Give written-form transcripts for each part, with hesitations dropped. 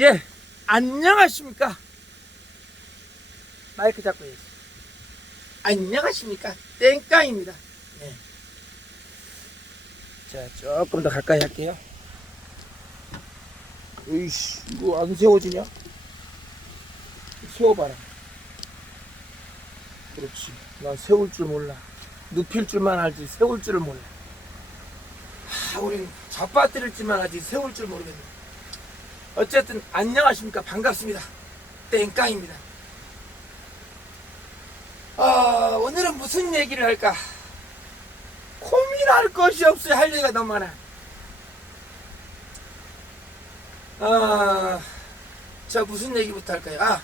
예, 안녕하십니까. 마이크 잡고 해야지. 안녕하십니까. 땡깡입니다. 예. 자, 조금 더 가까이 할게요. 으이씨, 이거 안 세워지냐? 세워봐라. 그렇지. 난 세울 줄 몰라. 눕힐 줄만 알지 세울 줄을 몰라. 우린 잡아뜨릴 줄만 알지 세울 줄 모르겠네. 어쨌든 안녕하십니까. 반갑습니다. 땡깡입니다. 오늘은 무슨 얘기를 할까? 고민할 것이 없어요. 할 얘기가 너무 많아. 자, 무슨 얘기부터 할까요?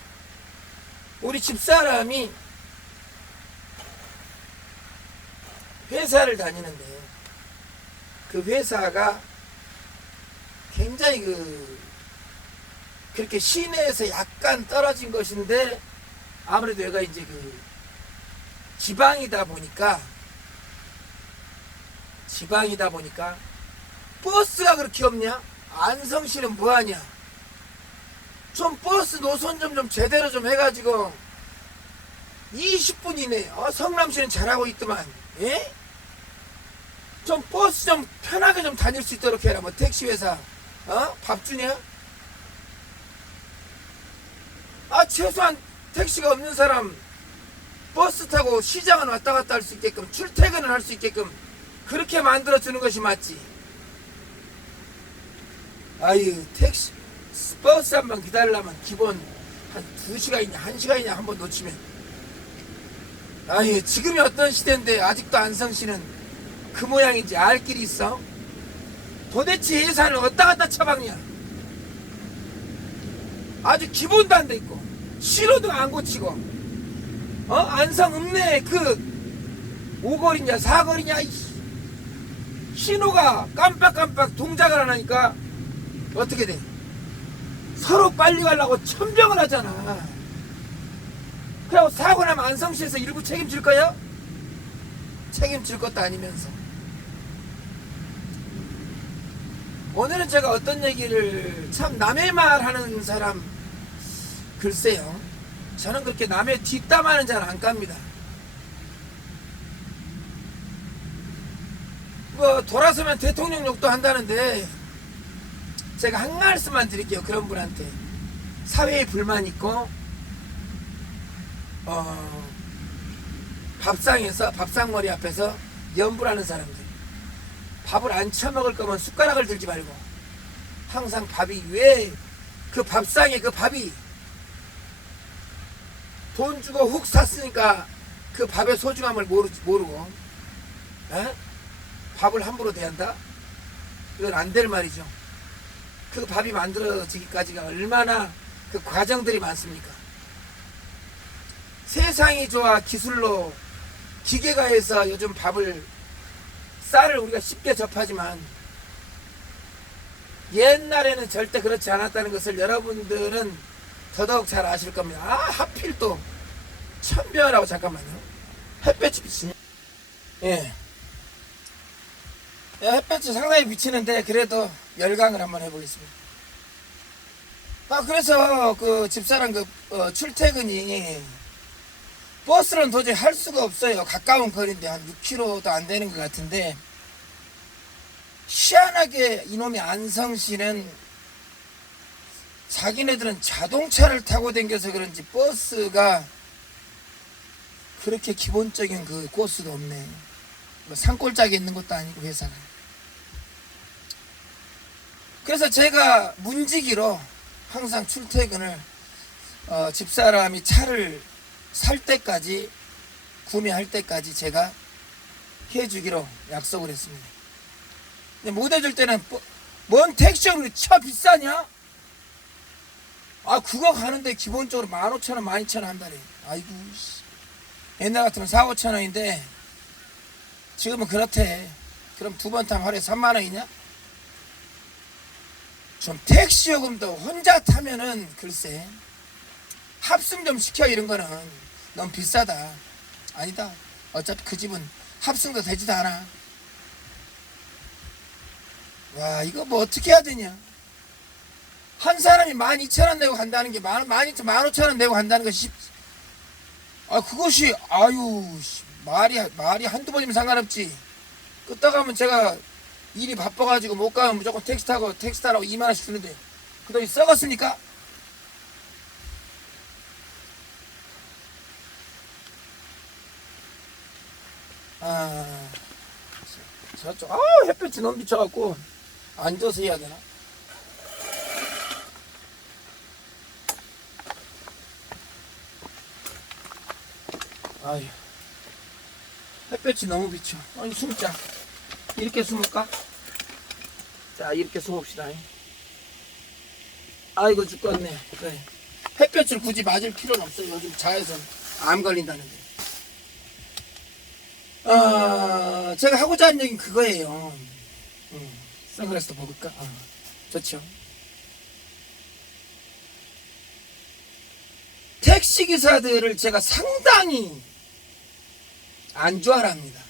우리 집사람이 회사를 다니는데 그 회사가 굉장히 그렇게 시내에서 약간 떨어진 것인데 아무래도 얘가 이제 지방이다 보니까 버스가 그렇게 없냐? 안성시는 뭐하냐? 좀 버스 노선 좀 제대로 좀 해가지고 20분 이내 성남시는 잘하고 있더만. 예? 좀 버스 좀 편하게 좀 다닐 수 있도록 해라. 뭐 택시회사 밥 주냐? 최소한 택시가 없는 사람 버스 타고 시장은 왔다 갔다 할 수 있게끔, 출퇴근을 할 수 있게끔 그렇게 만들어 주는 것이 맞지. 택시 버스 한 번 기다리려면 기본 한 2시간이냐 1시간이냐 한 번 놓치면. 지금이 어떤 시대인데 아직도 안성시는 그 모양인지 알 길이 있어? 도대체 예산을 어디다 갖다 처박냐? 아주 기본도 안 돼 있고 신호도 안 고치고 안성 읍내 그 5거리냐 4거리냐 신호가 깜빡깜빡 동작을 안 하니까 어떻게 돼? 서로 빨리 가려고 천병을 하잖아. 그리고 사고 나면 안성시에서 일부 책임질 거야? 책임질 것도 아니면서. 오늘은 제가 어떤 얘기를, 참 남의 말 하는 사람, 글쎄요, 저는 그렇게 남의 뒷담화는 잘 안 깝니다. 돌아서면 대통령 욕도 한다는데 제가 한 말씀만 드릴게요. 그런 분한테 사회에 불만 있고 밥상에서, 밥상머리 앞에서 연불하는 사람들, 밥을 안 처먹을 거면 숟가락을 들지 말고 항상 밥이, 왜 그 밥상에 그 밥이 돈 주고 훅 샀으니까 그 밥의 소중함을 모르고 밥을 함부로 대한다? 이건 안 될 말이죠. 그 밥이 만들어지기까지가 얼마나 그 과정들이 많습니까? 세상이 좋아 기술로 기계가 해서 요즘 쌀을 우리가 쉽게 접하지만 옛날에는 절대 그렇지 않았다는 것을 여러분들은 더더욱 잘 아실 겁니다. 하필 또 천변하고, 잠깐만요. 햇볕이 비치냐? 예. 햇볕이 상당히 비치는데 그래도 열강을 한번 해보겠습니다. 그래서 그 집사람 출퇴근이 버스는 도저히 할 수가 없어요. 가까운 거리인데 한 6km도 안 되는 것 같은데, 희한하게 이놈의 안성시는 자기네들은 자동차를 타고 다녀서 그런지 버스가 그렇게 기본적인 그 코스도 없네. 산골짜기에 있는 것도 아니고 회사가. 그래서 제가 문지기로 항상 출퇴근을 집사람이 차를 살 때까지, 구매할 때까지 제가 해주기로 약속을 했습니다. 근데 못 해줄 때는 뭔 택시가 그렇게 차 비싸냐? 그거 가는데 기본적으로 15,000원 12,000원 한다래. 아이고, 옛날 같으면 4,000-5,000원인데 지금은 그렇대. 그럼 두 번 타면 하루에 30,000원이냐? 좀 택시 요금도 혼자 타면은 글쎄 합승 좀 시켜. 이런 거는 너무 비싸다. 아니다, 어차피 그 집은 합승도 되지도 않아. 와, 이거 뭐 어떻게 해야 되냐? 한 사람이 12,000원 내고 간다는 게 15,000원 내고 간다는 것이 그것이 말이 한두 번이면 상관없지. 끄떡하면 제가 일이 바빠가지고 못 가면 무조건 택시 타라고 2만원씩 주는데 그 돈이 썩었습니까? 저쪽 햇볕이 너무 비쳐갖고 앉아서 해야 되나? 아휴, 햇볕이 너무 비쳐. 숨자. 이렇게 숨을까? 자, 이렇게 숨읍시다. 아이고 죽겠네. 그래. 햇볕을 굳이 맞을 필요는 없어요. 요즘 자외선 암 걸린다는데. 제가 하고자 하는 얘기는 그거예요. 선글라스도 먹을까? 좋죠. 택시기사들을 제가 상당히 안 좋아합니다.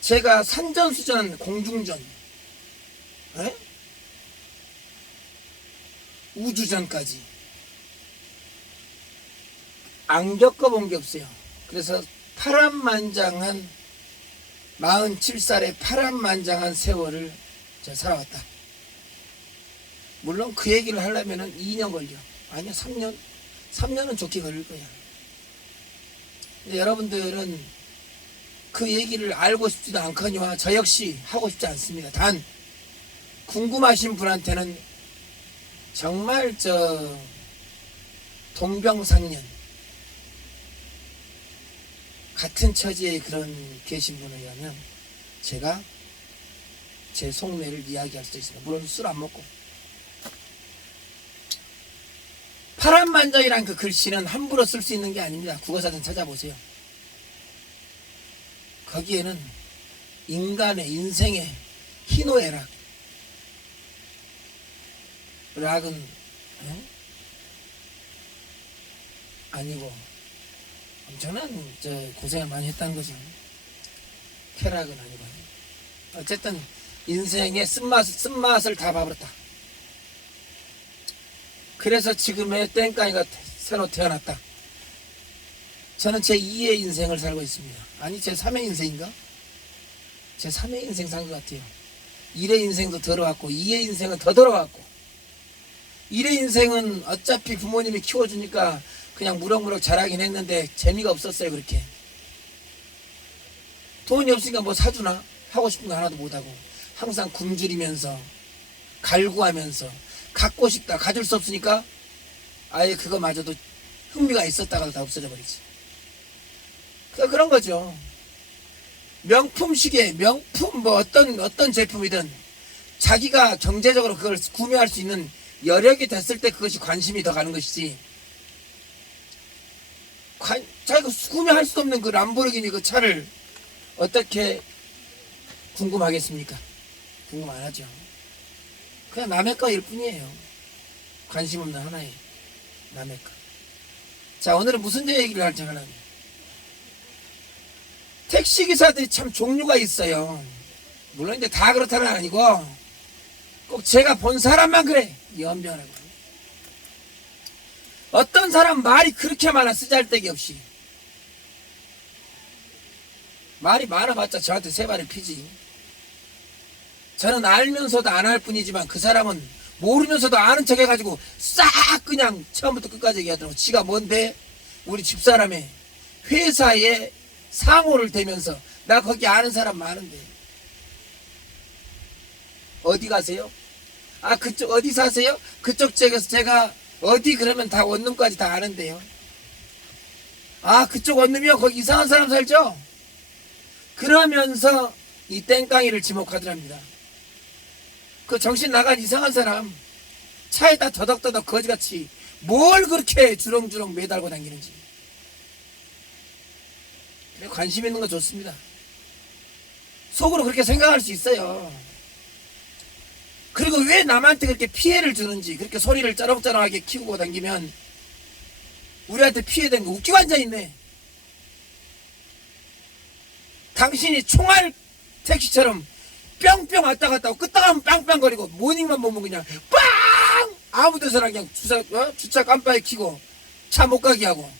제가 산전수전, 공중전, 우주전까지 안 겪어본 게 없어요. 그래서 파란만장한 47살의 파란만장한 세월을 제가 살아왔다. 물론 그 얘기를 하려면 2년 걸려. 아니야, 3년? 3년은 좋게 걸릴 거야. 근데 여러분들은 그 얘기를 알고 싶지도 않거니와 저 역시 하고 싶지 않습니다. 단 궁금하신 분한테는 정말 동병상련 같은 처지에 계신 분이라면 제가 제 속내를 이야기할 수 있습니다. 물론 술 안 먹고. 파란만장이란 그 글씨는 함부로 쓸 수 있는 게 아닙니다. 국어사전 찾아보세요. 거기에는 인간의 인생의 희노애락, 락은 아니고 엄청난 고생을 많이 했다는 거죠. 쾌락은 아니고. 어쨌든 인생의 쓴맛을 다 봐버렸다. 그래서 지금의 땡깡이가 새로 태어났다. 저는 제 2의 인생을 살고 있습니다. 아니, 제 3의 인생인가? 제 3의 인생 산 것 같아요. 1의 인생도 더러웠고 2의 인생은 더 더러웠고 1의 인생은 어차피 부모님이 키워주니까 그냥 무럭무럭 자라긴 했는데 재미가 없었어요. 그렇게 돈이 없으니까 뭐 사주나? 하고 싶은 거 하나도 못하고 항상 굶주리면서 갈구하면서 갖고 싶다 가질 수 없으니까 아예 그거마저도 흥미가 있었다가도 다 없어져 버리지. 그러니까 그런 거죠. 명품 시계, 명품 뭐 어떤 제품이든 자기가 경제적으로 그걸 구매할 수 있는 여력이 됐을 때 그것이 관심이 더 가는 것이지. 자기가 구매할 수 없는 그 람보르기니 그 차를 어떻게 궁금하겠습니까? 궁금 안 하죠. 그냥 남의 거일 뿐이에요. 관심 없는 하나에 남의 거. 자, 오늘은 무슨 얘기를 할지 하나. 택시기사들이 참 종류가 있어요. 물론 이제 다 그렇다는 아니고 꼭 제가 본 사람만 그래. 연병하라고. 어떤 사람 말이 그렇게 많아 쓰잘데기 없이. 말이 많아봤자 저한테 세 발을 피지. 저는 알면서도 안 할 뿐이지만 그 사람은 모르면서도 아는 척 해가지고 싹 그냥 처음부터 끝까지 얘기하더라고. 지가 뭔데? 우리 집사람의 회사에 상호를 대면서 나 거기 아는 사람 많은데. 어디 가세요? 그쪽 어디 사세요? 그쪽 지역에서 제가 어디 그러면 다 원룸까지 다 아는데요. 그쪽 원룸이요? 거기 이상한 사람 살죠? 그러면서 이 땡깡이를 지목하더랍니다. 그 정신 나간 이상한 사람 차에다 더덕더덕 거지같이 뭘 그렇게 주렁주렁 매달고 다니는지. 그래, 관심 있는 거 좋습니다. 속으로 그렇게 생각할 수 있어요. 그리고 왜 남한테 그렇게 피해를 주는지 그렇게 소리를 짜렁짜렁하게 키우고 다니면 우리한테 피해된 거 웃기고 앉아있네. 당신이 총알 택시처럼 뿅뿅 왔다 갔다 하고 끄떡 하면 빵빵거리고 모닝만 보면 그냥 빵! 아무 데서나 그냥 주차 깜빡이 켜고 차 못 가게 하고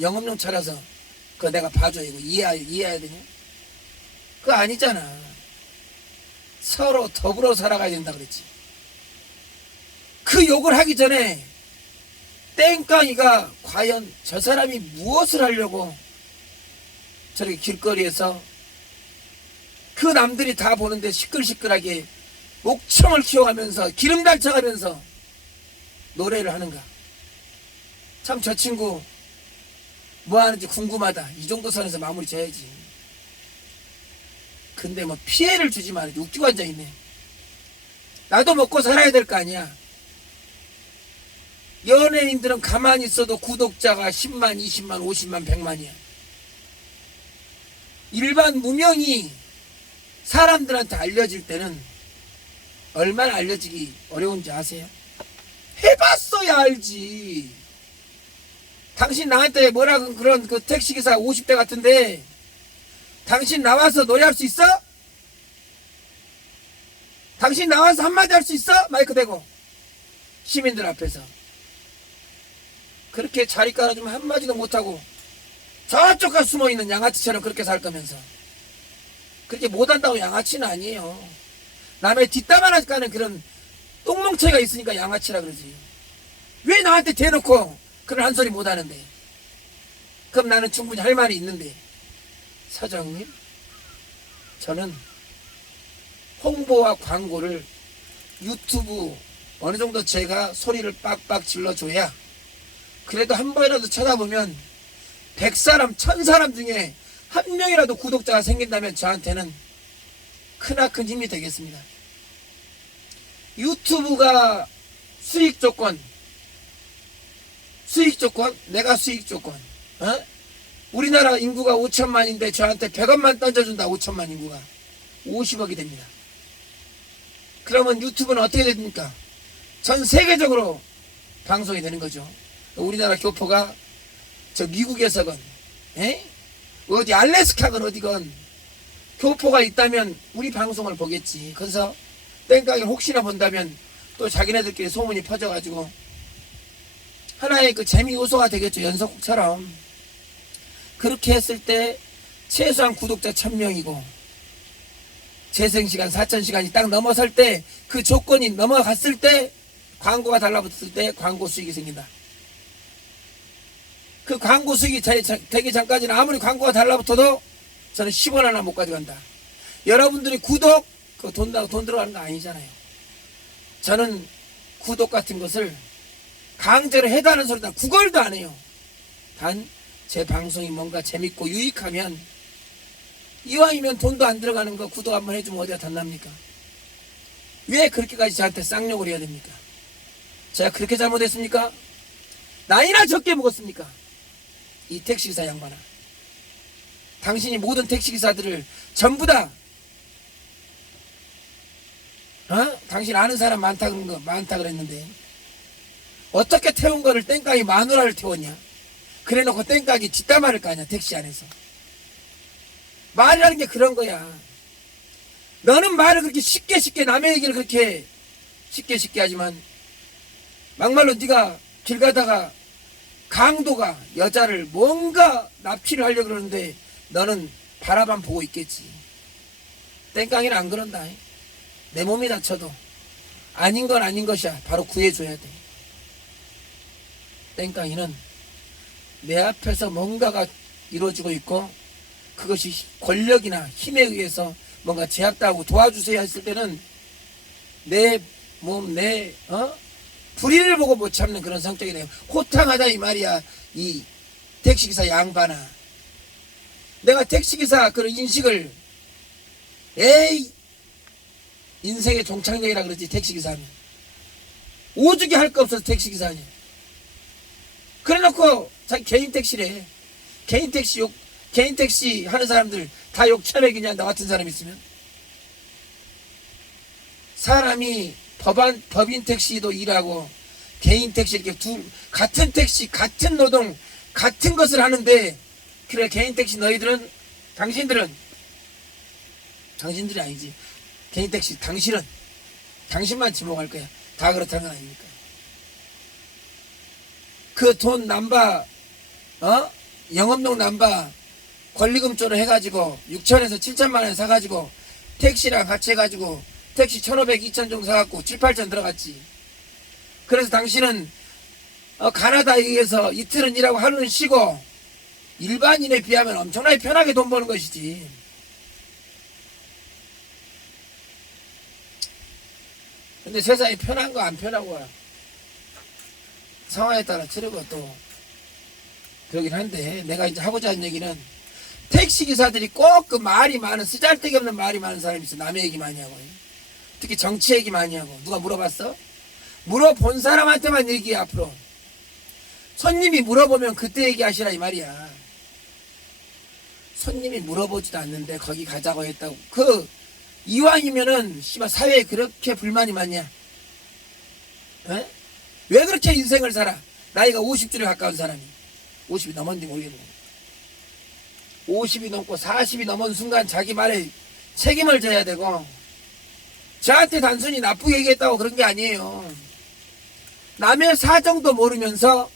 영업용 차라서 그거 내가 봐줘. 이거 이해해야 되냐? 그거 아니잖아. 서로 더불어 살아가야 된다 그랬지. 그 욕을 하기 전에 땡깡이가 과연 저 사람이 무엇을 하려고 저렇게 길거리에서 그 남들이 다 보는데 시끌시끌하게 목청을 키워가면서 기름 달쳐가면서 노래를 하는가. 참 저 친구 뭐 하는지 궁금하다. 이 정도 선에서 마무리 져야지. 근데 뭐 피해를 주지 말아야지. 웃기고 앉아있네. 나도 먹고 살아야 될 거 아니야. 연예인들은 가만히 있어도 구독자가 10만, 20만, 50만, 100만이야. 일반 무명이 사람들한테 알려질 때는 얼마나 알려지기 어려운지 아세요? 해봤어야 알지. 당신 나한테 뭐라 그런 그 택시기사 50대 같은데 당신 나와서 노래할 수 있어? 당신 나와서 한마디 할 수 있어? 마이크 대고 시민들 앞에서 그렇게 자리 깔아주면 한마디도 못하고 저쪽 가서 숨어있는 양아치처럼 그렇게 살 거면서 그렇게 못한다고 양아치는 아니에요. 남의 뒷담 하나 까는 그런 똥멍청이가 있으니까 양아치라 그러지. 왜 나한테 대놓고 그런 한 소리 못하는데. 그럼 나는 충분히 할 말이 있는데. 사장님, 저는 홍보와 광고를 유튜브 어느 정도 제가 소리를 빡빡 질러줘야 그래도 한 번이라도 쳐다보면 100사람 1000사람 중에 한 명이라도 구독자가 생긴다면 저한테는 크나큰 힘이 되겠습니다. 유튜브가 수익 조건, 내가 수익 조건. 우리나라 인구가 5천만인데 저한테 100원만 던져준다. 5천만 인구가 50억이 됩니다. 그러면 유튜브는 어떻게 됩니까? 전 세계적으로 방송이 되는 거죠. 우리나라 교포가 저 미국에서건 어디 알래스카건 어디건 교포가 있다면 우리 방송을 보겠지. 그래서 땡깡이 혹시나 본다면 또 자기네들끼리 소문이 퍼져가지고 하나의 그 재미 요소가 되겠죠. 연속곡처럼. 그렇게 했을 때 최소한 구독자 1000명이고 재생시간 4000시간이 딱 넘어설 때 그 조건이 넘어갔을 때 광고가 달라붙을 때 광고 수익이 생긴다. 그 광고 수익이 되기 전까지는 아무리 광고가 달라붙어도 저는 10원 하나 못 가져간다. 여러분들이 구독 그거 돈 들어가는 거 아니잖아요. 저는 구독 같은 것을 강제로 해달라는 소리다. 구걸도 안 해요. 단 제 방송이 뭔가 재밌고 유익하면 이왕이면 돈도 안 들어가는 거 구독 한번 해주면 어디가 덧납니까? 왜 그렇게까지 저한테 쌍욕을 해야 됩니까? 제가 그렇게 잘못했습니까? 나이나 적게 먹었습니까? 이 택시기사 양반아. 당신이 모든 택시기사들을 전부 다 당신 아는 사람 많다 그랬는데 어떻게 태운 거를 땡깡이 마누라를 태웠냐? 그래놓고 땡깡이 뒷담화를 까냐? 택시 안에서. 말이라는 게 그런 거야. 너는 말을 그렇게 쉽게 남의 얘기를 그렇게 쉽게 하지만 막말로 네가 길 가다가 강도가 여자를 뭔가 납치를 하려고 그러는데 너는 바라만 보고 있겠지. 땡깡이는 안 그런다. 내 몸이 다쳐도 아닌 건 아닌 것이야. 바로 구해줘야 돼. 땡깡이는 내 앞에서 뭔가가 이루어지고 있고 그것이 권력이나 힘에 의해서 뭔가 제압당하고 도와주세요 했을 때는 내 몸, 불의를 보고 못 참는 그런 성격이 돼요. 호탕하다 이 말이야. 이 택시기사 양반아. 내가 택시기사 그런 인식을 인생의 종착역이라 그러지. 택시기사는 오죽이 할 거 없어서 택시기사냐. 그래놓고 자기 개인 택시래. 개인 택시 하는 사람들 다 욕처먹이냐. 나 같은 사람 있으면. 사람이 법인 택시도 일하고 개인 택시 이렇게 같은 택시 같은 노동 같은 것을 하는데 그래 개인 택시 당신들이 아니지. 개인택시 당신만 지목할 거야. 다 그렇다는 건 아니니까. 그 돈 남바 영업용 남바 권리금조로 해가지고 6천에서 7천만 원 사가지고 택시랑 같이 해가지고 택시 1,500, 2천 정도 사갖고 7, 8천 들어갔지. 그래서 당신은 가나다에 의해서 이틀은 일하고 하루는 쉬고 일반인에 비하면 엄청나게 편하게 돈 버는 것이지. 근데 세상이 편한 거 안 편하고 상황에 따라 치르고 또 그러긴 한데, 내가 이제 하고자 하는 얘기는 택시기사들이 꼭 그 말이 많은, 쓰잘데기 없는 말이 많은 사람이 있어. 남의 얘기 많이 하고, 특히 정치 얘기 많이 하고. 누가 물어봤어? 물어본 사람한테만 얘기해. 앞으로 손님이 물어보면 그때 얘기하시라 이 말이야. 손님이 물어보지도 않는데 거기 가자고 했다고. 이왕이면은 씨발 사회에 그렇게 불만이 많냐? 에? 왜 그렇게 인생을 살아? 나이가 50줄에 가까운 사람이, 50이 넘었는지 모르겠네. 50이 넘고 40이 넘은 순간 자기 말에 책임을 져야 되고, 저한테 단순히 나쁘게 얘기했다고 그런 게 아니에요. 남의 사정도 모르면서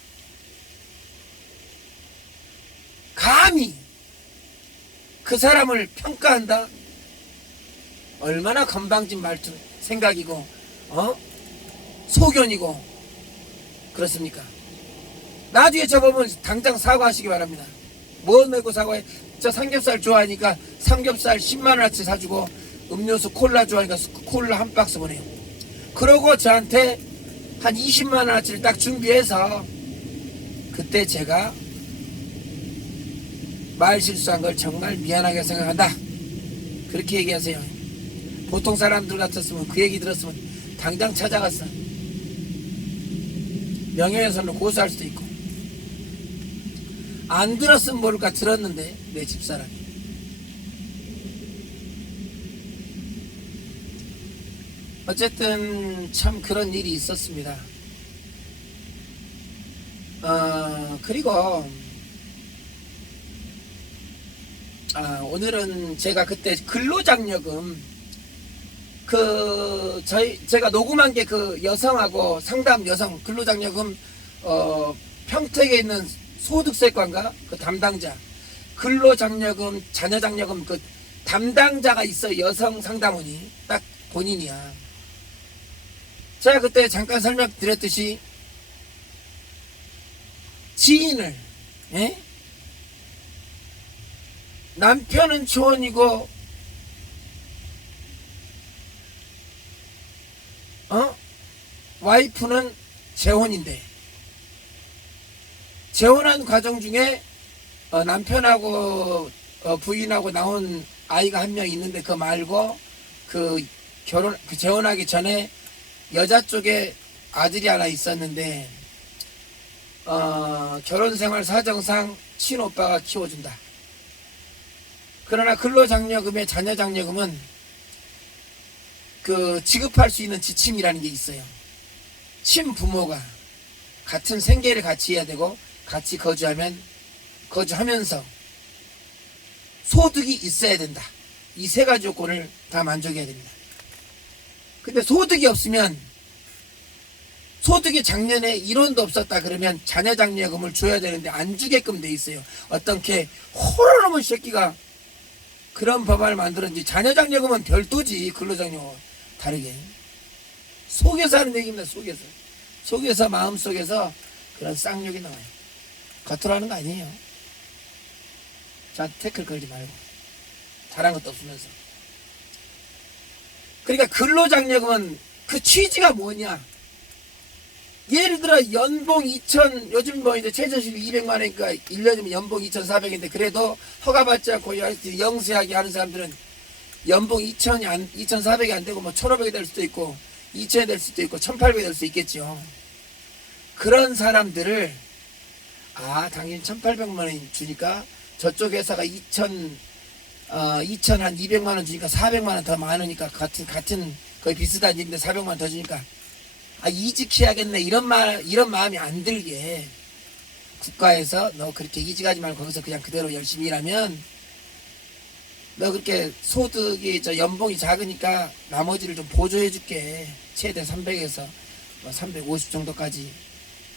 감히 그 사람을 평가한다? 얼마나 건방진 말투, 생각이고 소견이고 그렇습니까? 나중에 저보면 당장 사과하시기 바랍니다. 뭐 내고 사과해? 저 삼겹살 좋아하니까 삼겹살 10만원어치 사주고 음료수 콜라 좋아하니까 콜라 한 박스 보내요. 그러고 저한테 한 20만원어치를 딱 준비해서, 그때 제가 말 실수한 걸 정말 미안하게 생각한다, 그렇게 얘기하세요. 보통 사람들 같았으면, 그 얘기 들었으면 당장 찾아갔어. 명예훼손으로 고소할 수도 있고. 안 들었으면 모를까, 들었는데 내 집사람이. 어쨌든 참 그런 일이 있었습니다. 그리고 오늘은 제가 그때 근로장려금, 제가 녹음한 게 그 여성하고 상담 여성 근로장려금, 평택에 있는 소득세과인가? 그 담당자. 근로장려금, 자녀장려금 그 담당자가 있어. 여성 상담원이. 딱 본인이야. 제가 그때 잠깐 설명드렸듯이, 지인을, 남편은 초원이고, 와이프는 재혼인데, 재혼한 과정 중에 남편하고 부인하고 나온 아이가 한 명 있는데, 그 말고 그 재혼하기 전에 여자 쪽에 아들이 하나 있었는데, 결혼생활 사정상 친오빠가 키워준다. 그러나 근로장려금의 자녀장려금은 그 지급할 수 있는 지침이라는 게 있어요. 친부모가 같은 생계를 같이 해야 되고, 같이 거주하면서 소득이 있어야 된다. 이 세 가지 조건을 다 만족해야 됩니다. 근데 소득이 없으면, 소득이 작년에 1원도 없었다 그러면 자녀장려금을 줘야 되는데 안 주게끔 돼 있어요. 어떤 개 호러놈의 새끼가 그런 법안을 만들었는지. 자녀장려금은 별도지, 근로장려금 다르게. 속에서 하는 얘기입니다. 속에서 마음속에서 그런 쌍욕이 나와요. 겉으로 하는 거 아니에요. 자, 태클 걸지 말고. 잘한 것도 없으면서. 그러니까 근로장려금은 그 취지가 뭐냐? 예를 들어 연봉 2천, 요즘 뭐 이제 최저시급 200만원이니까 1년이면 연봉 2,400인데, 그래도 허가받지 않고 영세하게 하는 사람들은 연봉 2,400이 안 되고 뭐 1,500이 될 수도 있고 2,000이 될 수도 있고 1,800이 될 수 있겠죠. 그런 사람들을, 당연히 1,800만원 주니까 저쪽 회사가 2한 200만원 주니까 400만원 더 많으니까 같은 거의 비슷한 일인데 400만원 더 주니까 이직해야겠네, 이런 마음이 안 들게 국가에서 너 그렇게 이직하지 말고 거기서 그냥 그대로 열심히 일하면 너 그렇게 소득이 연봉이 작으니까 나머지를 좀 보조해 줄게. 최대 300에서 350 정도까지.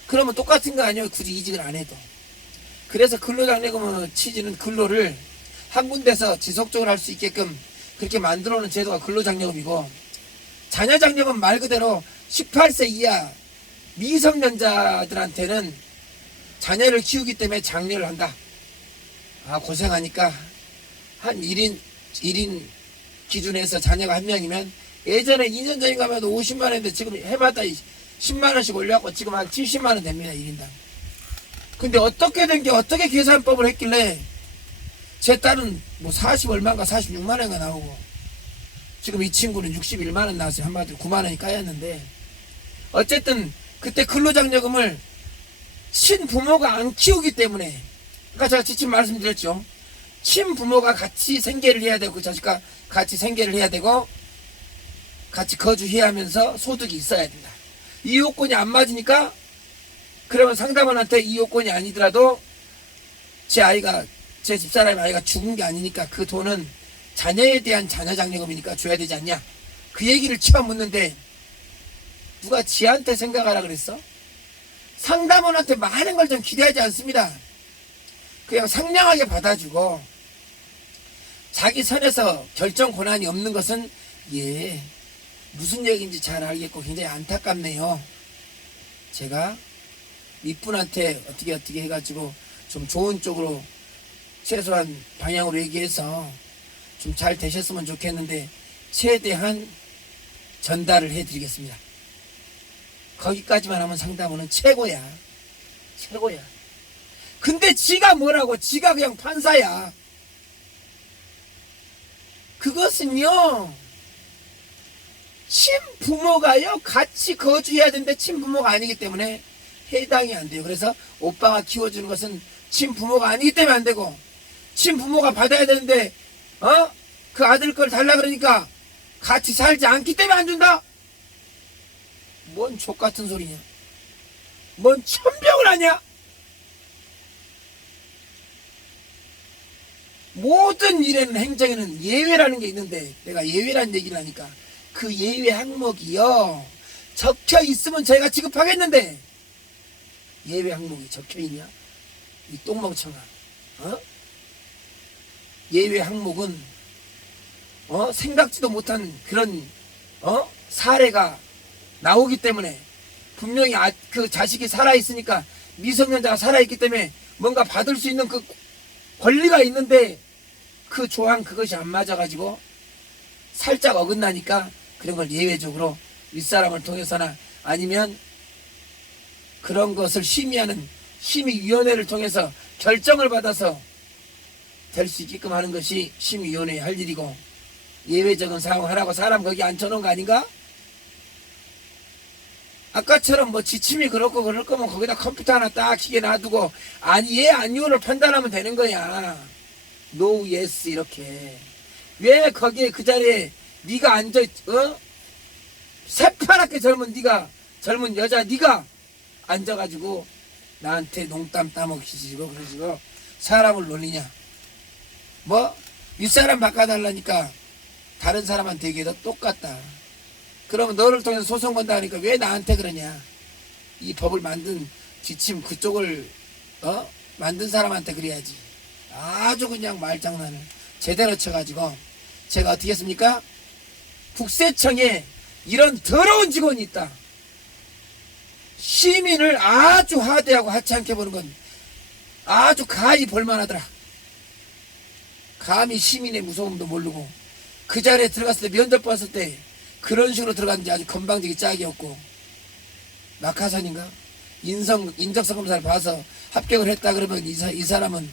그러면 똑같은 거 아니에요? 굳이 이직을 안 해도. 그래서 근로장려금 취지는 근로를 한 군데서 지속적으로 할 수 있게끔 그렇게 만들어 놓은 제도가 근로장려금이고, 자녀장려금 말 그대로 18세 이하 미성년자들한테는 자녀를 키우기 때문에 장려를 한다. 아, 고생하니까 한 1인 기준에서 자녀가 한 명이면, 예전에 2년 전인가 하면 50만 원인데 지금 해마다 10만 원씩 올려갖고 지금 한 70만 원 됩니다, 1인당. 근데 어떻게 된 게, 어떻게 계산법을 했길래 제 딸은 뭐 40 얼마인가 46만 원인가 나오고, 지금 이 친구는 61만 원 나왔어요. 한마디로 9만 원이 까였는데, 어쨌든 그때 근로장려금을 친부모가 안 키우기 때문에, 그러니까 제가 지금 말씀드렸죠. 친부모가 같이 생계를 해야 되고, 그 자식과 같이 생계를 해야 되고, 같이 거주해야 하면서 소득이 있어야 된다. 이 요건이 안 맞으니까, 그러면 상담원한테 이 요건이 아니더라도 제 집사람의 아이가 죽은 게 아니니까 그 돈은 자녀에 대한 자녀장려금이니까 줘야 되지 않냐. 그 얘기를 처음 묻는데, 누가 지한테 생각하라 그랬어? 상담원한테 많은 걸 좀 기대하지 않습니다. 그냥 상냥하게 받아주고, 자기 선에서 결정 권한이 없는 것은, 예, 무슨 얘기인지 잘 알겠고 굉장히 안타깝네요. 제가 이분한테 어떻게 해가지고 좀 좋은 쪽으로 최소한 방향으로 얘기해서 좀 잘 되셨으면 좋겠는데, 최대한 전달을 해드리겠습니다. 거기까지만 하면 상담원은 최고야. 최고야. 근데 지가 뭐라고, 지가 그냥 판사야. 그것은요, 친부모가요 같이 거주해야 되는데 친부모가 아니기 때문에 해당이 안 돼요. 그래서 오빠가 키워주는 것은 친부모가 아니기 때문에 안 되고, 친부모가 받아야 되는데 그 아들 걸 달라 그러니까 같이 살지 않기 때문에 안 준다? 뭔 족같은 소리냐. 뭔 천병을 하냐. 모든 일에는, 행정에는 예외라는 게 있는데, 내가 예외라는 얘기를 하니까 그 예외 항목이요 적혀 있으면 저희가 지급하겠는데, 예외 항목이 적혀 있냐? 이 똥멍청아. 예외 항목은 생각지도 못한 그런 사례가 나오기 때문에, 분명히 그 자식이 살아있으니까, 미성년자가 살아있기 때문에 뭔가 받을 수 있는 그 권리가 있는데, 그 조항 그것이 안 맞아가지고 살짝 어긋나니까 그런 걸 예외적으로 윗사람을 통해서나 아니면 그런 것을 심의하는 심의위원회를 통해서 결정을 받아서 될 수 있게끔 하는 것이 심의위원회의 할 일이고, 예외적인 사항을 하라고 사람 거기 앉혀놓은 거 아닌가? 아까처럼 뭐 지침이 그렇고 그럴 거면 거기다 컴퓨터 하나 딱 기계 놔두고 아니 예 아니오를 판단하면 되는 거야. No yes 이렇게. 왜 거기에 그 자리에 네가 앉아 새파랗게 젊은 여자 네가 앉아가지고 나한테 농담 따먹히시고 그러시고 사람을 놀리냐. 뭐 윗사람 바꿔달라니까 다른 사람한테 얘기해도 똑같다. 그러면 너를 통해서 소송 건다 하니까 왜 나한테 그러냐. 이 법을 만든 지침 그쪽을 만든 사람한테 그래야지. 아주 그냥 말장난을 제대로 쳐가지고, 제가 어떻게 했습니까? 국세청에 이런 더러운 직원이 있다. 시민을 아주 하대하고 하찮게 보는 건 아주 가히 볼만하더라. 감히 시민의 무서움도 모르고 그 자리에 들어갔을 때, 면접 봤을 때 그런 식으로 들어갔는지 아주 건방지게 짝이 없고, 낙하산인가? 인적성검사를 봐서 합격을 했다 그러면 이 사람은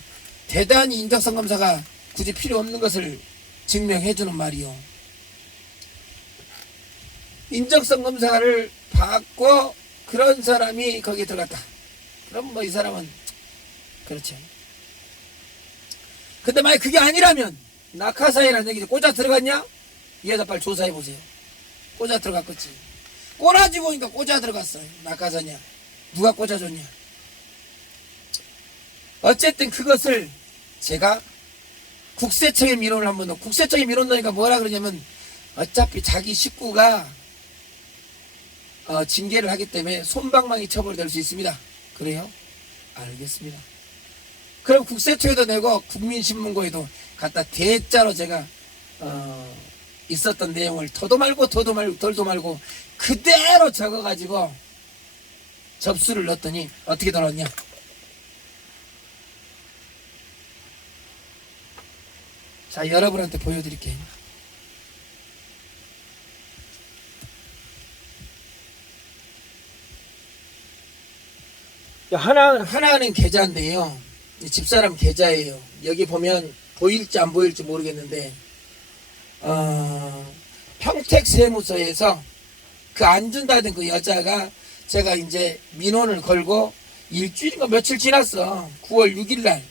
대단히 인적성검사가 굳이 필요 없는 것을 증명해주는 말이요. 인적성검사를 받고 그런 사람이 거기에 들어갔다. 그럼 뭐 이 사람은 그렇지. 근데 만약 그게 아니라면, 낙하산이라는 얘기죠. 꽂아 들어갔냐? 이 여자 빨리 조사해보세요. 꽂아 들어갔겠지. 꼬라지 보니까 꽂아 들어갔어요. 낙하산이야. 누가 꽂아줬냐. 어쨌든 그것을 제가 국세청에 민원을 한번 넣고, 국세청에 민원 넣으니까 뭐라 그러냐면 어차피 자기 식구가 징계를 하기 때문에 솜방망이 처벌될 수 있습니다. 그래요? 알겠습니다. 그럼 국세청에도 내고 국민신문고에도 갖다 대자로 제가 있었던 내용을 더도 말고 덜도 말고 그대로 적어가지고 접수를 넣었더니 어떻게 돌아왔냐? 자, 여러분한테 보여드릴게요. 하나은행 계좌인데요. 집사람 계좌예요. 여기 보면 보일지 안 보일지 모르겠는데 평택세무서에서 그 안 준다던 그 여자가 제가 이제 민원을 걸고 일주일인가 며칠 지났어. 9월 6일날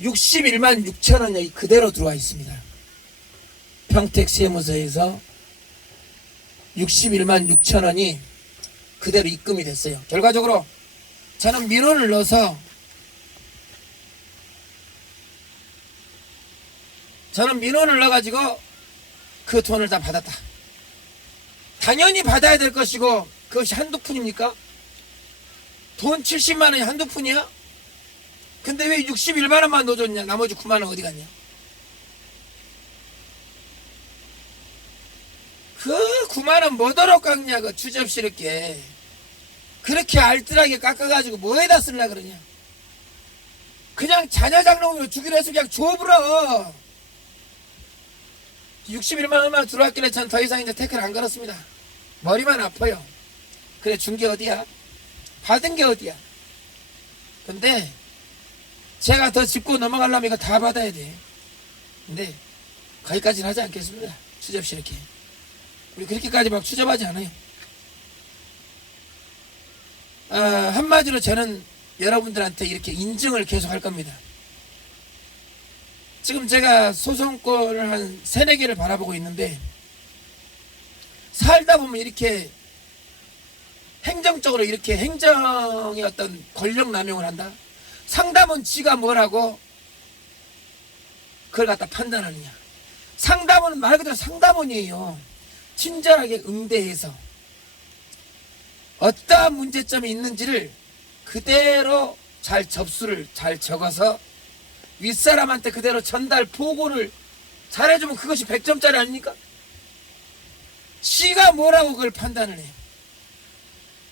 61만 6천 원이 그대로 들어와 있습니다. 평택세무서에서 61만 6천 원이 그대로 입금이 됐어요. 결과적으로 저는 민원을 넣어서 넣어가지고 그 돈을 다 받았다. 당연히 받아야 될 것이고 그것이 한두 푼입니까? 돈 70만 원이 한두 푼이야? 근데 왜 61만 원만 넣어줬냐? 나머지 9만 원 어디 갔냐? 그 9만 원 뭐더러 깎냐? 그 주접스럽게 그렇게 알뜰하게 깎아가지고 뭐에다 쓰려 그러냐? 그냥 자녀장롱으로 주기로 해서 그냥 줘버려. 61만 원만 들어왔길래 전 더 이상 이제 태클 안 걸었습니다. 머리만 아파요. 그래, 준 게 어디야? 받은 게 어디야? 근데 제가 더 짚고 넘어가려면 이거 다 받아야 돼. 근데 거기까지는 하지 않겠습니다. 추접스럽게. 우리 그렇게까지 막 추접하지 않아요. 한마디로 저는 여러분들한테 이렇게 인증을 계속 할 겁니다. 지금 제가 소송권을 한 3-4개를 바라보고 있는데 살다 보면 이렇게 행정적으로 이렇게 행정의 어떤 권력 남용을 한다. 상담은 지가 뭐라고 그걸 갖다 판단하느냐. 상담은 말 그대로 상담원이에요. 친절하게 응대해서 어떠한 문제점이 있는지를 그대로 잘 접수를 잘 적어서 윗사람한테 그대로 전달 보고를 잘해주면 그것이 100점짜리 아닙니까? 지가 뭐라고 그걸 판단을 해.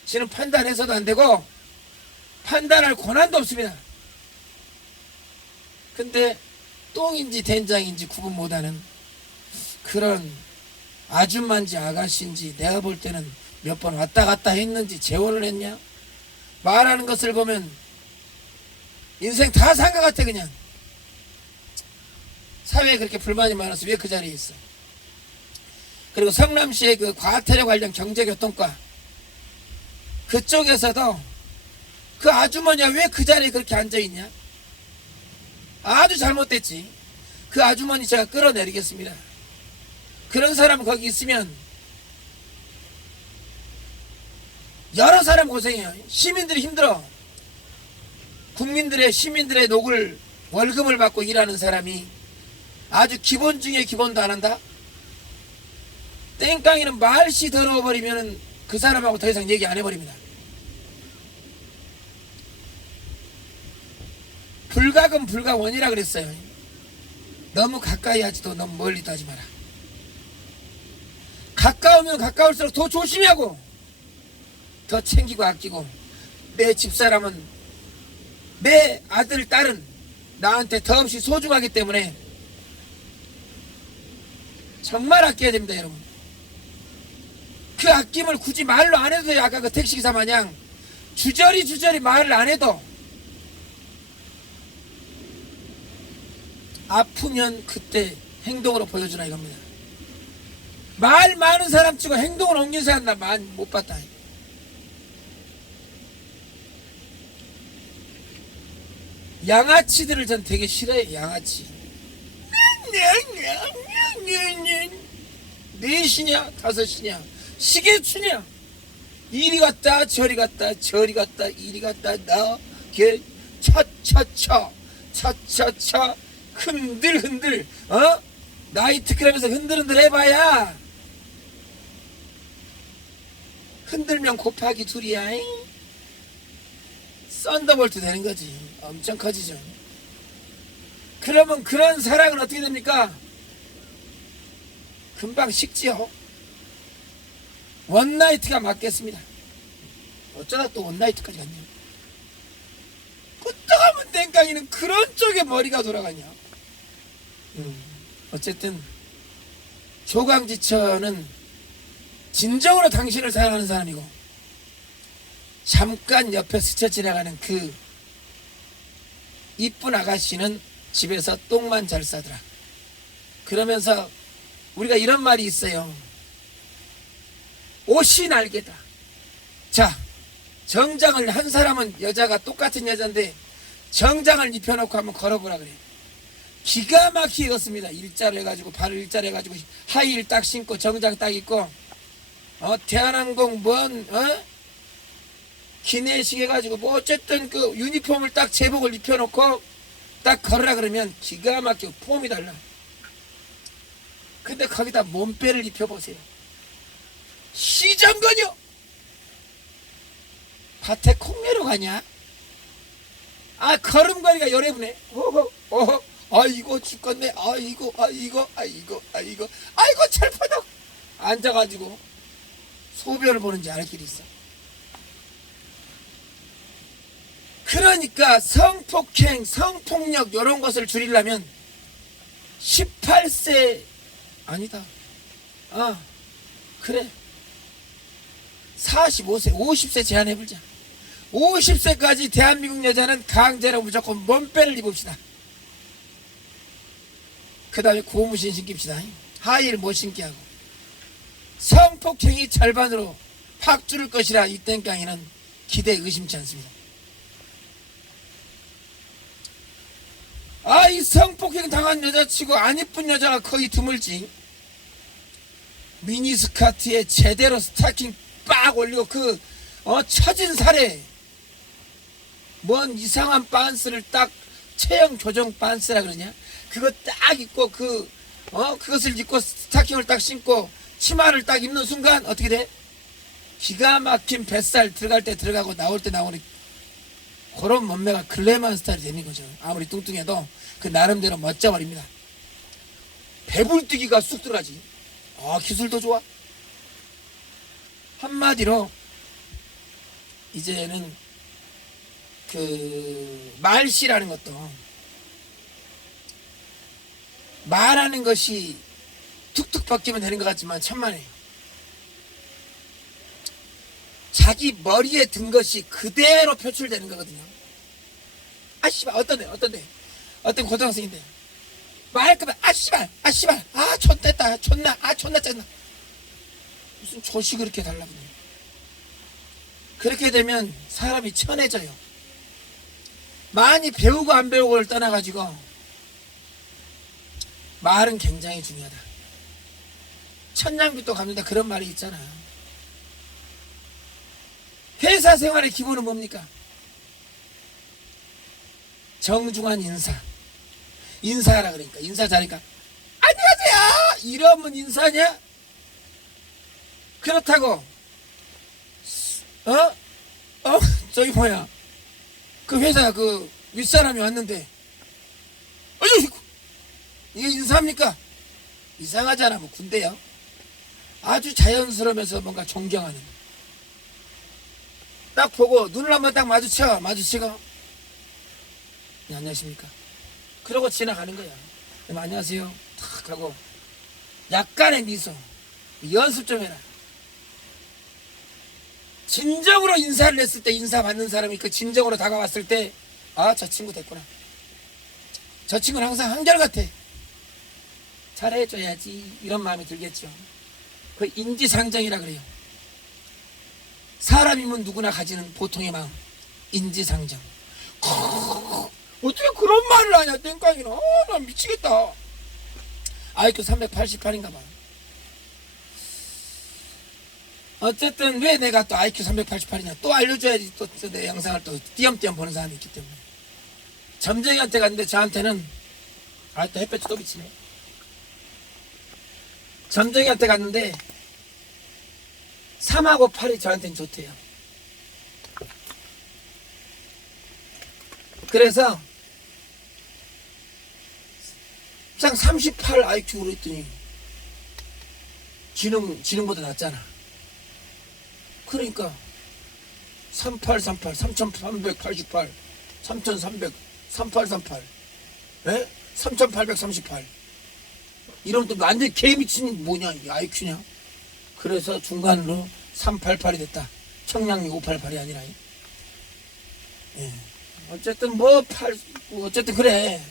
지는 판단해서도 안 되고 판단할 권한도 없습니다. 근데 똥인지 된장인지 구분 못하는 그런 아줌마인지 아가씨인지 내가 볼 때는 몇 번 왔다 갔다 했는지 재혼을 했냐? 말하는 것을 보면 인생 다 산 것 같아. 그냥 사회에 그렇게 불만이 많아서 왜 그 자리에 있어? 그리고 성남시의 그 과태료 관련 경제교통과 그쪽에서도 그 아주머니가 왜 그 자리에 그렇게 앉아있냐? 아주 잘못됐지. 그 아주머니 제가 끌어내리겠습니다. 그런 사람 거기 있으면 여러 사람 고생해요. 시민들이 힘들어. 시민들의 녹을 월급을 받고 일하는 사람이 아주 기본 중에 기본도 안 한다? 땡깡이는 말씨 더러워버리면 그 사람하고 더 이상 얘기 안 해버립니다. 불가금 불가원이라 그랬어요. 너무 가까이 하지도 너무 멀리도 하지 마라. 가까우면 가까울수록 더 조심히 하고 더 챙기고 아끼고, 내 집사람은 내 아들 딸은 나한테 더없이 소중하기 때문에 정말 아껴야 됩니다. 여러분, 그 아낌을 굳이 말로 안 해도 돼요. 아까 그 택시기사 마냥 주저리 말을 안 해도 아프면 그때 행동으로 보여주라 이겁니다. 말 많은 사람 치고 행동을 옮긴 사람 나 못 봤다. 양아치들을 전 되게 싫어해요. 양아치. 4시냐 5시냐 시계추냐, 이리 갔다 저리 갔다 이리 갔다 나 차차차 흔들 나이트클럽에서 흔들 해봐야 흔들면 곱하기 2이야. 썬더볼트 되는 거지. 엄청 커지죠. 그러면 그런 사랑은 어떻게 됩니까? 금방 식지요. 원나이트가 맞겠습니다. 어쩌다 또 원나이트까지 갔냐. 끄떡하면 땡깡이는 그런 쪽에 머리가 돌아가냐. 어쨌든 조강지천은 진정으로 당신을 사랑하는 사람이고, 잠깐 옆에 스쳐 지나가는 그 이쁜 아가씨는 집에서 똥만 잘 싸더라. 그러면서 우리가 이런 말이 있어요. 옷이 날개다. 자, 정장을, 한 사람은 여자가 똑같은 여자인데 정장을 입혀놓고 한번 걸어보라 그래. 기가 막히게 걷습니다. 일자로 해가지고, 발을 일자로 해가지고, 하이힐 딱 신고 정장 딱 입고, 대한항공 기내식 해가지고 뭐 어쨌든 그 유니폼을 딱 제복을 입혀놓고 딱 걸으라 그러면 기가 막히고 폼이 달라. 근데 거기다 몸빼를 입혀보세요. 시정거녀 밭에 콩내러 가냐? 걸음걸이가 열애분해. 아이고 죽겠네. 아이고 철퍼덕 앉아가지고 소변을 보는지 알 길이 있어. 그러니까 성폭행, 성폭력 이런 것을 줄이려면 18세 아니다. 그래. 45세, 50세 제한해보자. 50세까지 대한민국 여자는 강제로 무조건 몸빼를 입읍시다. 그 다음에 고무신 신깁시다. 하이힐 못 신게 하고. 성폭행이 절반으로 팍 줄을 것이라 이 땡깡이는 기대 의심치 않습니다. 이 성폭행 당한 여자치고 안 이쁜 여자가 거의 드물지. 미니스커트에 제대로 스타킹 빡 올리고 처진 살에 뭔 이상한 빤스를 딱 체형 교정 빤스라 그러냐? 그거 딱 입고 그것을 입고 스타킹을 딱 신고 치마를 딱 입는 순간 어떻게 돼? 기가 막힌 뱃살 들어갈 때 들어가고 나올 때 나오는 그런 몸매가 글래머한 스타일이 되는 거죠. 아무리 뚱뚱해도 그 나름대로 멋져버립니다. 배불뛰기가 쑥 들어가지. 기술도 좋아. 한마디로 이제는 말씨라는 것도, 말하는 것이 툭툭 바뀌면 되는 것 같지만 천만에요. 자기 머리에 든 것이 그대로 표출되는 거거든요. 씨발 어떤 고등학생인데 말할 거면 씨발 촌됐다 존나 존나 무슨 조식을 이렇게 달라고. 그렇게 되면 사람이 천해져요. 많이 배우고 안 배우고를 떠나가지고 말은 굉장히 중요하다. 천냥빚도 갚는다 그런 말이 있잖아. 회사 생활의 기본은 뭡니까? 정중한 인사하라. 그러니까 인사 잘하니까 안녕하세요 이러면 인사냐? 그렇다고 저기 뭐야, 그 회사 윗사람이 왔는데 이게 인사합니까? 이상하잖아. 뭐 군대요. 아주 자연스러우면서 뭔가 존경하는, 딱 보고 눈을 한번 딱 마주치고 네, 안녕하십니까? 그러고 지나가는 거야. 안녕하세요 탁 하고 약간의 미소. 연습 좀 해라. 진정으로 인사를 했을 때, 인사 받는 사람이 진정으로 다가왔을 때 저 친구 됐구나. 저 친구는 항상 한결같아. 잘해줘야지 이런 마음이 들겠죠. 그 인지상정이라 그래요. 사람이면 누구나 가지는 보통의 마음, 인지상정. 어떻게 그런 말을 하냐 땡깡이는. 나 미치겠다. IQ 388인가 봐. 어쨌든 왜 내가 또 IQ 388이냐 또 알려줘야지. 또 내 영상을 또 띄엄띄엄 보는 사람이 있기 때문에. 점쟁이한테 갔는데 저한테는 또 햇볕이 또 비치네. 점쟁이한테 갔는데 3하고 8이 저한테는 좋대요. 그래서 그냥 38 IQ로 했더니 지능보다 낫잖아. 그러니까 3838 3388 3300 3838 에? 3838 이러면 또 완전 개미친 뭐냐 이게 IQ냐. 그래서 중간으로 388이 됐다. 청량리 588이 아니라. 예. 어쨌든 어쨌든 그래.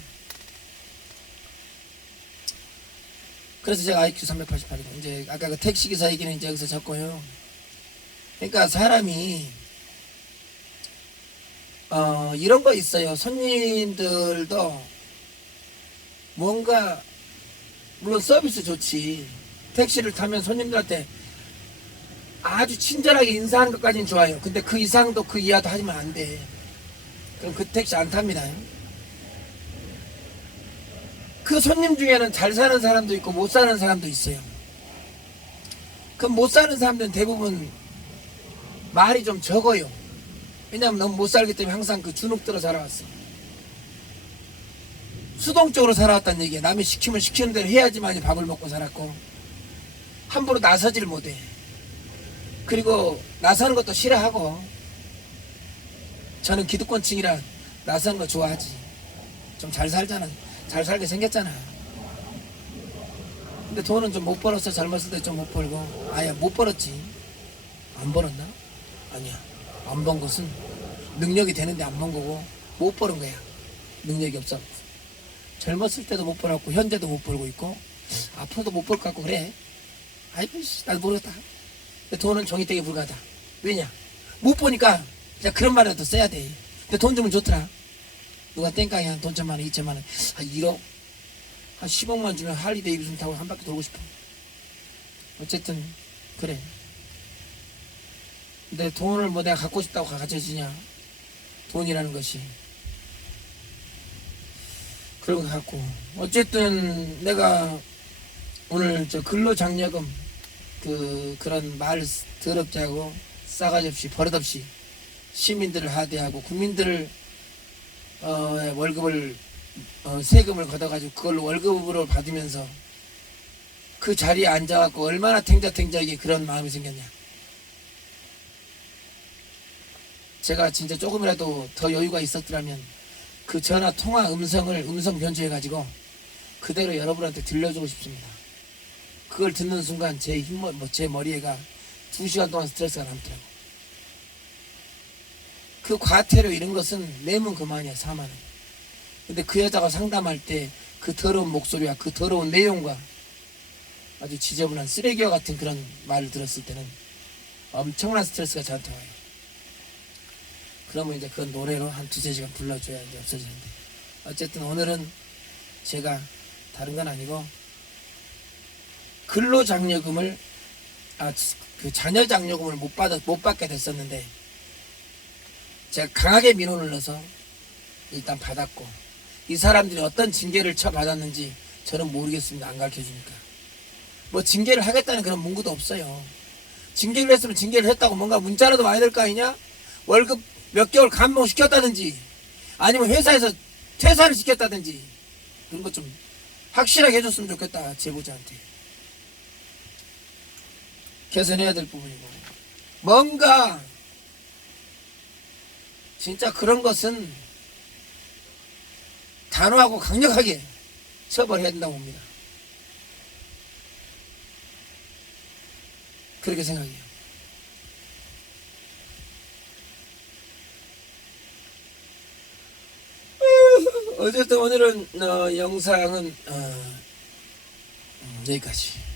그래서 제가 IQ 388이고 이제 아까 그 택시기사 얘기는 이제 여기서 적고요. 그러니까 사람이 이런 거 있어요. 손님들도 뭔가 물론 서비스 좋지. 택시를 타면 손님들한테 아주 친절하게 인사하는 것까지는 좋아요. 근데 그 이상도 그 이하도 하면 안 돼. 그럼 그 택시 안 탑니다. 그 손님 중에는 잘 사는 사람도 있고 못 사는 사람도 있어요. 그럼 못 사는 사람들은 대부분 말이 좀 적어요. 왜냐면 너무 못 살기 때문에 항상 그 주눅 들어 살아왔어. 수동적으로 살아왔다는 얘기야. 남이 시키면 시키는 대로 해야지만 밥을 먹고 살았고 함부로 나서지를 못해. 그리고 나서는 것도 싫어하고 저는 기득권층이라 나서는 거 좋아하지. 좀 잘 살잖아. 잘 살게 생겼잖아. 근데 돈은 좀 못 벌었어. 젊었을 때 좀 못 벌고. 아야 못 벌었지. 안 벌었나? 아니야. 안 번 것은 능력이 되는데 안 번 거고 못 버는 거야. 능력이 없어. 젊었을 때도 못 벌었고 현재도 못 벌고 있고 앞으로도 못 벌 것 같고 그래. 아이고 나도 모르겠다. 근데 돈은 종이떼기 불가하다. 왜냐? 못 보니까 그냥 그런 말이라도 써야 돼. 근데 돈 주면 좋더라. 누가 땡깡이 한 돈 1,000만 원, 2,000만 원, 한 1억, 한 10억만 주면 할리 데이비슨 타고 한 바퀴 돌고 싶어. 어쨌든 그래. 근데 돈을 뭐 내가 갖고 싶다고 가져지냐? 돈이라는 것이. 그런 거 갖고. 어쨌든 내가 오늘 저 근로장려금 그런 말 더럽게 하고 싸가지 없이 버릇없이 시민들을 하대하고 국민들을 월급을 세금을 걷어가지고 그걸로 월급으로 받으면서 그 자리에 앉아갖고 얼마나 탱자탱자하게 그런 마음이 생겼냐. 제가 진짜 조금이라도 더 여유가 있었더라면 그 전화 통화 음성 변조해가지고 그대로 여러분한테 들려주고 싶습니다. 그걸 듣는 순간 제 제 머리에가 2시간 동안 스트레스가 남더라고. 그 과태료 이런 것은 내면 그만이야. 4만 원. 근데 그 여자가 상담할 때 그 더러운 목소리와 그 더러운 내용과 아주 지저분한 쓰레기와 같은 그런 말을 들었을 때는 엄청난 스트레스가 저한테 와요. 그러면 이제 그 노래로 한 2-3시간 불러줘야 이제 없어지는데. 어쨌든 오늘은 제가 다른 건 아니고 근로장려금을 그 자녀장려금을 못 받게 됐었는데 제가 강하게 민원을 넣어서 일단 받았고 이 사람들이 어떤 징계를 처받았는지 저는 모르겠습니다. 안 가르쳐주니까. 뭐 징계를 하겠다는 그런 문구도 없어요. 징계를 했으면 징계를 했다고 뭔가 문자라도 와야 될 거 아니냐? 월급 몇 개월 감봉시켰다든지 아니면 회사에서 퇴사를 시켰다든지 그런 거 좀 확실하게 해줬으면 좋겠다. 제보자한테. 개선해야 될 부분이고 뭔가 진짜 그런 것은 단호하고 강력하게 처벌해야 된다고 봅니다. 그렇게 생각해요. 어쨌든 오늘은 영상은 여기까지.